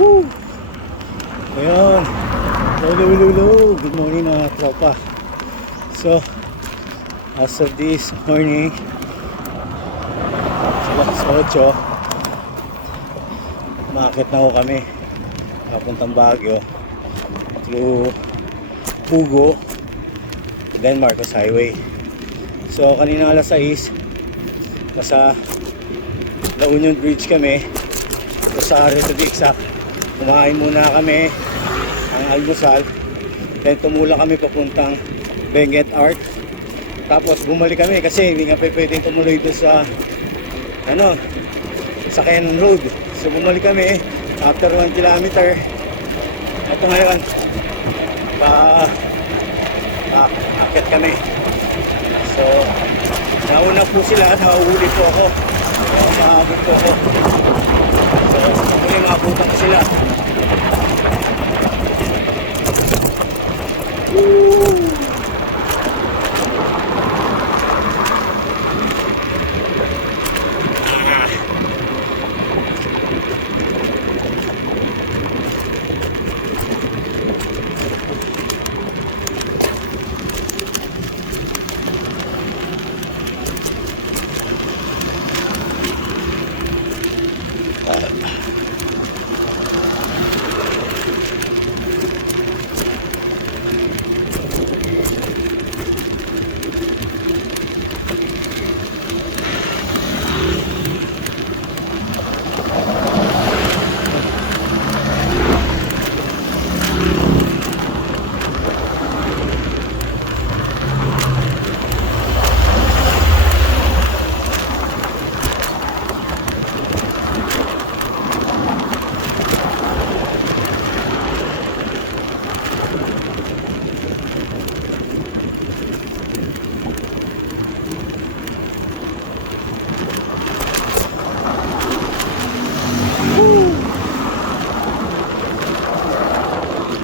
Woo! Ayun. Lulu. Good morning mga tropa. So, as of this morning, alas 8, umakit na ho kami papuntang Baguio through Pugo, then Marcos Highway. So, kanina alas 6, nasa La Union Bridge kami, Rosario to be exact. Kumain muna kami ang almusal, then tumula kami papuntang Benguet Arc. Tapos bumalik kami kasi hindi nga pwedeng tumuloy doon sa Cannon Road. So bumalik kami after 1 kilometer. Ito ngayon, akit kami. So nauna po sila, nakahuli po ako. Maabot po ako. So muli maabutan ko sila. Woo!